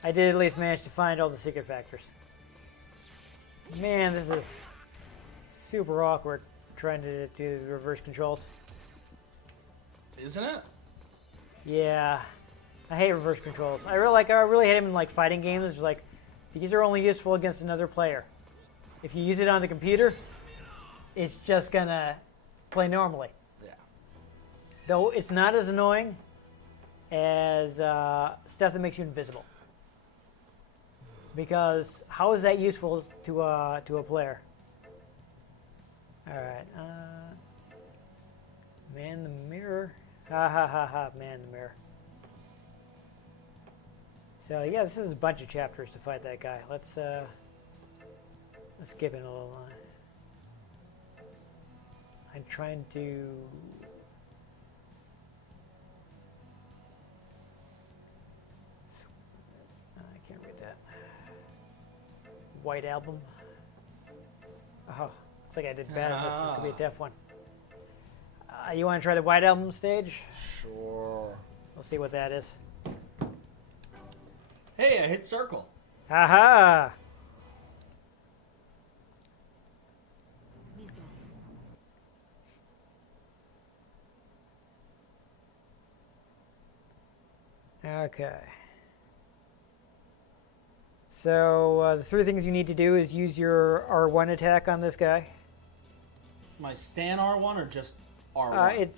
I did at least manage to find all the secret factors. Man, this is super awkward trying to do the reverse controls. Isn't it? Yeah, I hate reverse controls. I really hate them in like fighting games. It's like these are only useful against another player. If you use it on the computer, it's just gonna play normally. Yeah. Though it's not as annoying as stuff that makes you invisible. Because how is that useful to a player? All right, man the mirror. Ha ha ha ha! Man the mirror. So yeah, this is a bunch of chapters to fight that guy. Let's skip it a little. I'm trying to. I can't read that. White album. Oh, looks like I did bad on this. This could be a tough one. You want to try the White Album stage? Sure. We'll see what that is. Hey, I hit circle. Aha! Okay. So the three things you need to do is use your R1 attack on this guy. My Stan R1 or just R1?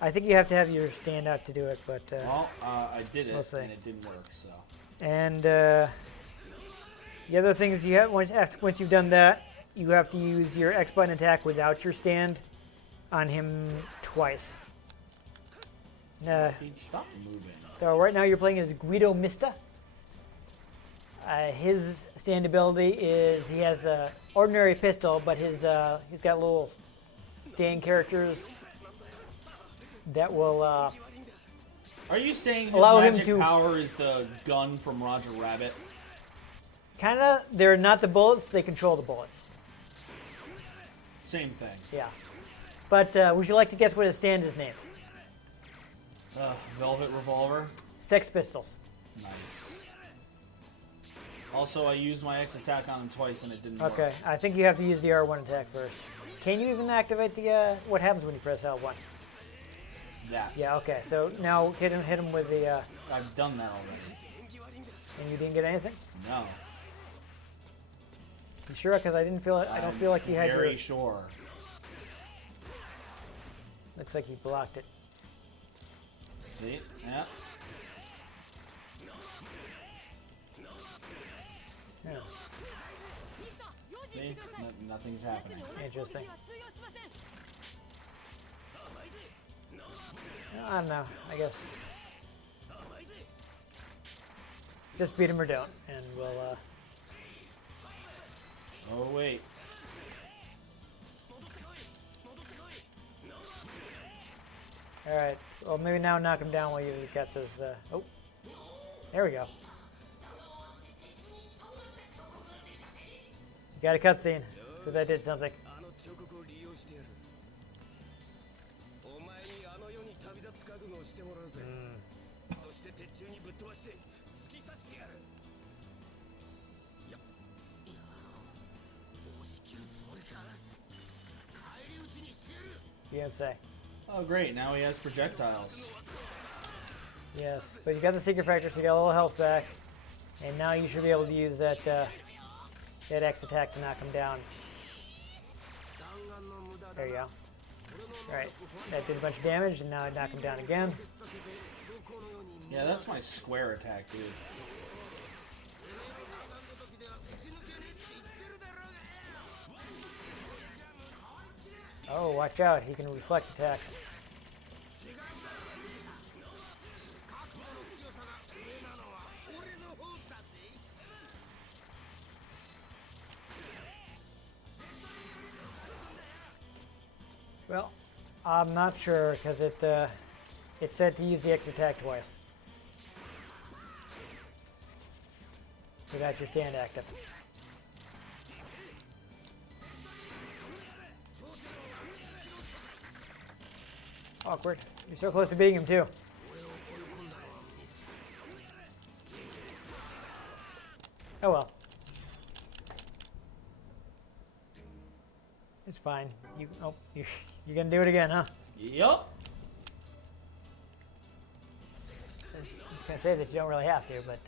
I think you have to have your stand out to do it, but. Well, I did it, we'll see. and it didn't work. So. And the other things you have once you've done that, you have to use your X button attack without your stand on him twice. He'd stop moving. So right now you're playing as Guido Mista. His stand ability is he has an ordinary pistol, but he's got little stand characters that will Are you saying his allow him magic to power is the gun from Roger Rabbit? kind of. They're not the bullets; they control the bullets. Same thing. Yeah. But would you like to guess what his stand is named? Velvet Revolver. Sex Pistols. Nice. Also, I used my X attack on him twice and it didn't work. Okay, I think you have to use the R1 attack first. Can you even activate the, what happens when you press L1? That. Yeah, okay, so now hit him with the, I've done that already. and you didn't get anything? No. You sure? Because I don't feel like you had very your... sure. Looks like he blocked it. See? Yeah. Yeah, See? Nothing's happening. interesting. I don't know, I guess. Just beat him or don't, and we'll, Oh, wait. Alright, well maybe now knock him down while you got this, oh. There we go. You got a cutscene, so that did something. You didn't say. Oh, great. Now he has projectiles. Yes, but you got the secret factor, so you got a little health back. And now you should be able to use that that X attack to knock him down. There you go. Alright, that did a bunch of damage, and now I knock him down again. Yeah, that's my square attack, dude. Oh, watch out, he can reflect attacks. Well, I'm not sure because it said to use the X attack twice. Without your stand active. Awkward. You're so close to beating him too. Oh well. It's fine. You're gonna do it again, huh? Yup. I was gonna say that you don't really have to, but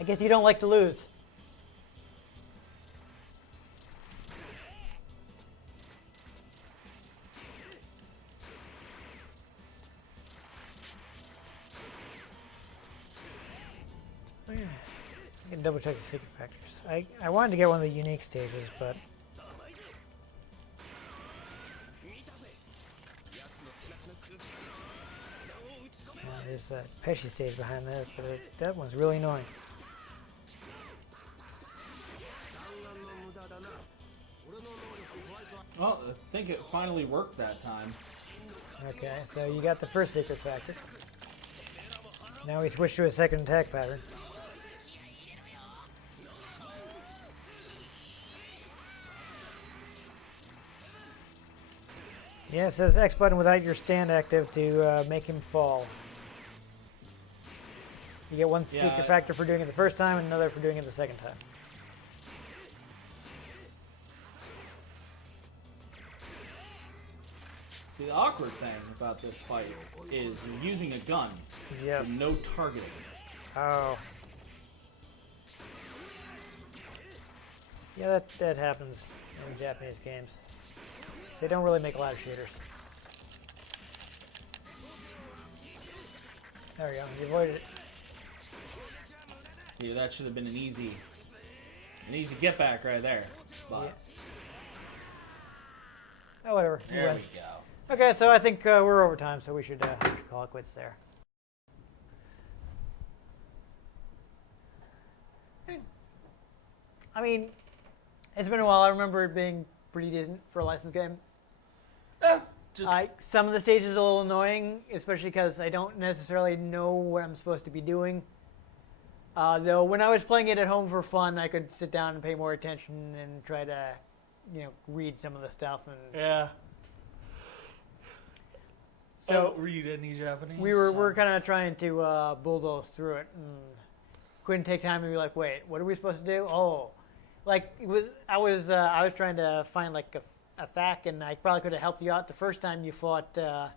I guess you don't like to lose. I can double check the secret factors. I wanted to get one of the unique stages, but there's that Pesci stage behind that, but that one's really annoying. Well, I think it finally worked that time. Okay, so you got the first secret factor. Now we switch to a second attack pattern. Yeah, it says X button without your stand active to make him fall. You get one secret factor for doing it the first time and another for doing it the second time. See, the awkward thing about this fight is you're using a gun Yes. with no targeting. Oh. Yeah, that happens in Japanese games. They don't really make a lot of shooters. There we go. You avoided it. Yeah, that should have been an easy get back right there. But Oh, whatever. You there win. we go. Okay, so I think we're over time, so we should call it quits there. I mean, it's been a while. I remember it being pretty decent for a licensed game. Some of the stages are a little annoying, especially because I don't necessarily know what I'm supposed to be doing. Though when I was playing it at home for fun, I could sit down and pay more attention and try to, read some of the stuff. And Yeah. So read any Japanese? we were kind of trying to bulldoze through it, and couldn't take time to be like, wait, what are we supposed to do? Oh, like I was trying to find like a fact, and I probably could have helped you out the first time you fought the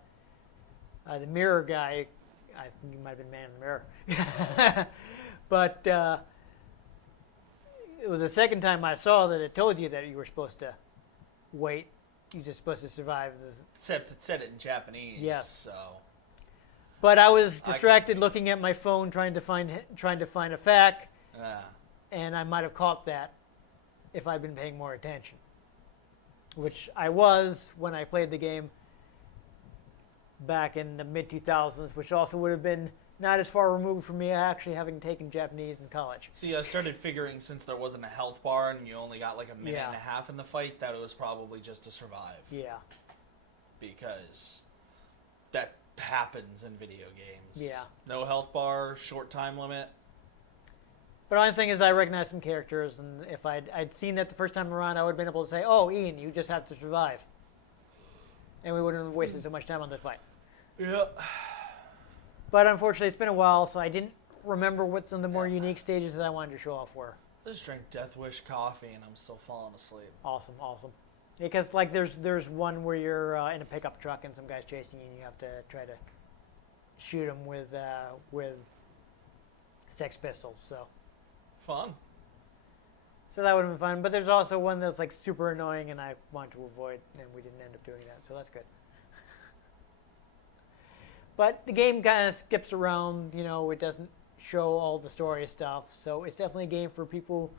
mirror guy. I think you might have been man in the mirror, but it was the second time I saw that it told you that you were supposed to wait. You're just supposed to survive. It said it in Japanese. Yes. So. But I was distracted looking at my phone trying to find a fact, and I might have caught that if I'd been paying more attention, which I was when I played the game back in the mid-2000s, which also would have been not as far removed from me actually having taken Japanese in college. See, I started figuring since there wasn't a health bar and you only got like a minute and a half in the fight, that it was probably just to survive. Yeah. Because that happens in video games. Yeah. No health bar, short time limit. But the only thing is I recognized some characters, and if I'd seen that the first time around, I would have been able to say, oh, Ian, you just have to survive. And we wouldn't have wasted so much time on this fight. Yeah. But unfortunately, it's been a while, so I didn't remember what some of the more unique stages that I wanted to show off were. I just drank Death Wish coffee and I'm still falling asleep. Awesome. Because like there's one where you're in a pickup truck and some guy's chasing you, and you have to try to shoot him with Sex Pistols. So Fun. that would have been fun. But there's also one that's like super annoying, and I wanted to avoid, and we didn't end up doing that. So that's good. But the game kind of skips around, it doesn't show all the story stuff. So it's definitely a game for people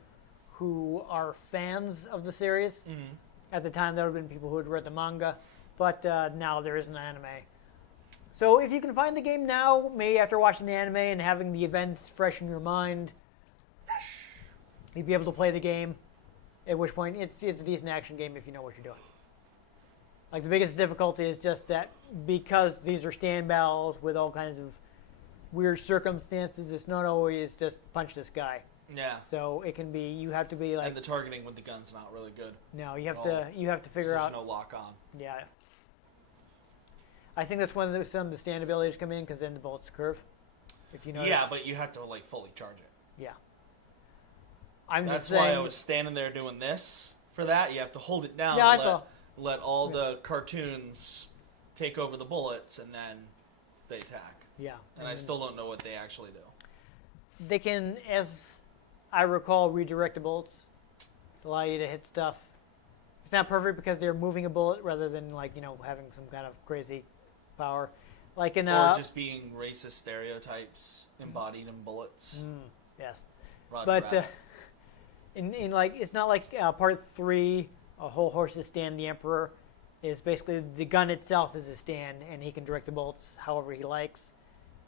who are fans of the series. Mm-hmm. At the time, there would have been people who had read the manga, but now there is an anime. So if you can find the game now, maybe after watching the anime and having the events fresh in your mind, you'd be able to play the game, at which point it's a decent action game if you know what you're doing. Like, the biggest difficulty is just that because these are stand battles with all kinds of weird circumstances, it's not always just punch this guy. Yeah. So it can be, you have to be like... And the targeting with the gun's not really good. No, you have to figure out... There's no lock on. Yeah. I think that's when some of the stand abilities come in, because then the bullets curve. If you notice. Yeah, but you have to like fully charge it. Yeah. That's why I was standing there doing this for that. You have to hold it down. Yeah, and let all the cartoons take over the bullets, and then they attack. Yeah. And I still don't know what they actually do. They can, as I recall, redirect the bullets. Allow you to hit stuff. It's not perfect because they're moving a bullet rather than like, you know, having some kind of crazy power. Like in or just being racist stereotypes embodied in bullets. Yes. Roger But Rabbit. in like it's not like part 3, a whole horse's stand, the Emperor is basically the gun itself is a stand, and he can direct the bolts however he likes.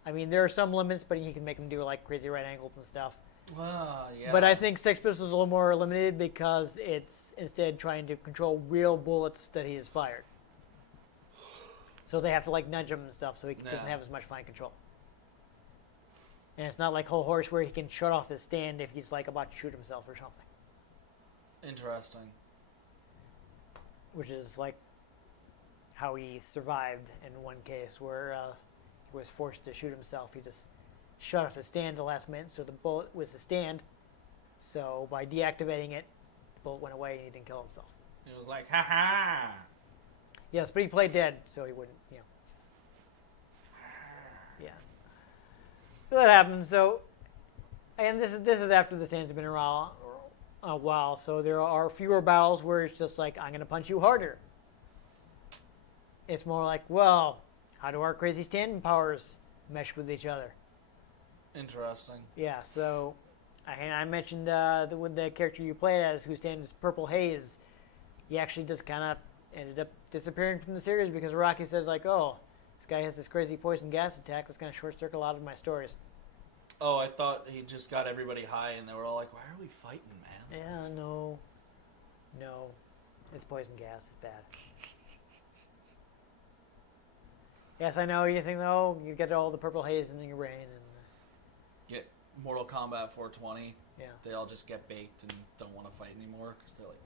I mean, there are some limits, but he can make them do like crazy right angles and stuff. Yeah. But I think Sex Pistols is a little more limited because it's instead trying to control real bullets that he has fired. So they have to like nudge him and stuff, so he doesn't have as much fine control. And it's not like Whole Horse where he can shut off his stand if he's like about to shoot himself or something. Interesting. Which is like how he survived in one case where he was forced to shoot himself. He just shut off the stand at the last minute, so the bullet was the stand. So by deactivating it, the bullet went away and he didn't kill himself. It was like, ha ha! Yes, but he played dead, so he wouldn't, you know. Yeah. So that happened. So, and this is after the stands have been around a while, so there are fewer battles where it's just like, I'm going to punch you harder. It's more like, well, how do our crazy standing powers mesh with each other? Interesting. Yeah, so I mentioned with the character you play as, whose stand is Purple Haze, he actually just kind of ended up disappearing from the series because Rocky says like, oh, this guy has this crazy poison gas attack that's going to short circle a lot of my stories. Oh, I thought he just got everybody high and they were all like, why are we fighting, man? Yeah, no. It's poison gas. It's bad. Yes, I know. You think, though, you get all the purple haze in your brain. And Get Mortal Kombat 420. yeah. They all just get baked and don't want to fight anymore because they're like,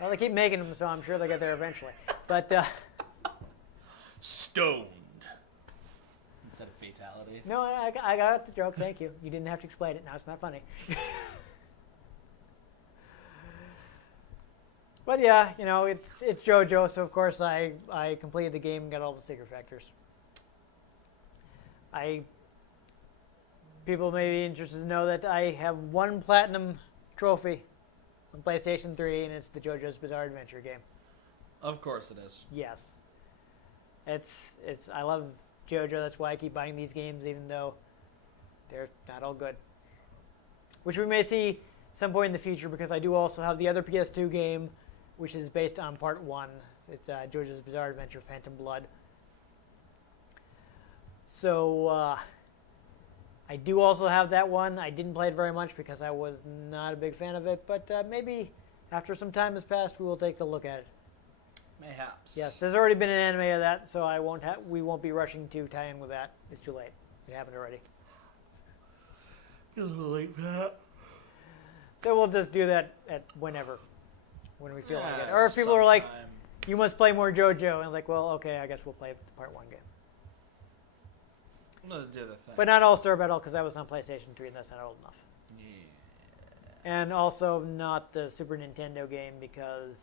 Well, they keep making them, so I'm sure they'll get there eventually. But, stoned. Instead of fatality. no, I got the joke. Thank you. You didn't have to explain it. Now it's not funny. But yeah, you know, it's JoJo, so of course I completed the game and got all the secret factors. People may be interested to know that I have one platinum trophy on PlayStation 3, and it's the JoJo's Bizarre Adventure game. Of course it is. Yes. I love JoJo, that's why I keep buying these games even though they're not all good. Which we may see some point in the future because I do also have the other PS2 game, which is based on part 1. It's JoJo's Bizarre Adventure Phantom Blood. So I do also have that one. I didn't play it very much because I was not a big fan of it, but maybe after some time has passed, we will take a look at it. Mayhaps. Yes, there's already been an anime of that, so we won't be rushing to tie in with that. It's too late. We haven't already. A little late for that. So we'll just do that at when we feel like it. Yeah, Or if people are like, sometime. you must play more JoJo, and I'm like, well, okay, I guess we'll play the part 1 game. I'm gonna do the thing. But not All-Star Battle because that was on PlayStation 3 and that's not old enough. Yeah. And also not the Super Nintendo game because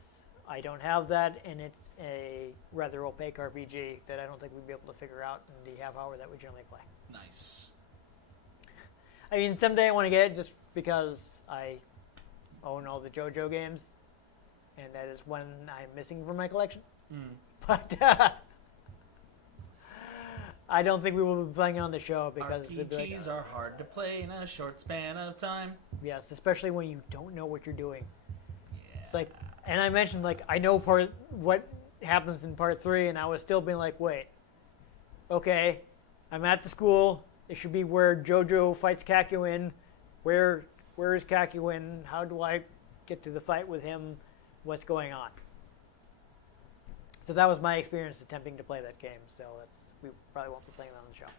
I don't have that, and it's a rather opaque RPG that I don't think we'd be able to figure out in the half hour that we generally play. Nice. I mean, someday I want to get it just because I own all the JoJo games, and that is one I'm missing from my collection. But I don't think we will be playing it on the show because RPGs are hard to play in a short span of time. Yes, especially when you don't know what you're doing. Yeah. It's like, and I mentioned like I know what happens in part 3, and I was still being like, wait, okay, I'm at the school. It should be where JoJo fights Kakyoin. Where is Kakyoin? How do I get to the fight with him? What's going on? So that was my experience attempting to play that game. So we probably won't be playing that on the show.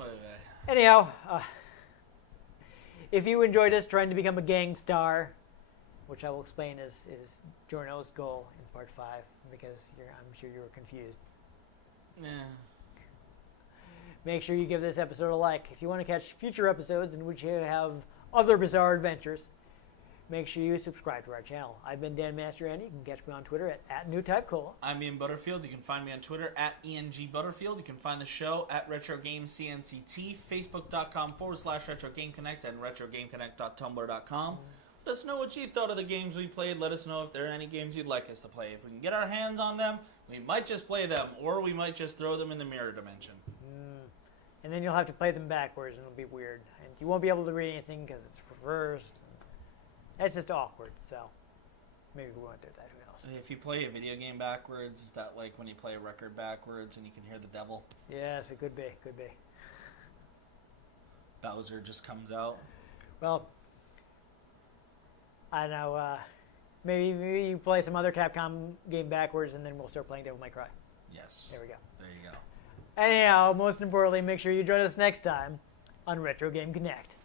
Okay. Anyhow, if you enjoyed us trying to become a gang star, which I will explain is Giorno's goal in part 5, because I'm sure you were confused. Yeah. Make sure you give this episode a like. If you want to catch future episodes in which you have other bizarre adventures, make sure you subscribe to our channel. I've been Dan Mastriani. You can catch me on Twitter at NewTypeCola. I'm Ian Butterfield. You can find me on Twitter at ENGButterfield. You can find the show at RetroGamesCNCT, Facebook.com/RetroGameConnect, and RetroGameConnect.tumblr.com. Let us know what you thought of the games we played. Let us know if there are any games you'd like us to play. If we can get our hands on them, we might just play them, or we might just throw them in the mirror dimension. And then you'll have to play them backwards, and it'll be weird. And you won't be able to read anything because it's reversed. That's just awkward, so maybe we won't do that. Who knows? If you play a video game backwards, is that like when you play a record backwards and you can hear the devil? Yes, it could be. Could be. Bowser just comes out. Well, I know. Maybe you play some other Capcom game backwards, and then we'll start playing Devil May Cry. Yes. There we go. There you go. Anyhow, most importantly, make sure you join us next time on Retro Game Connect.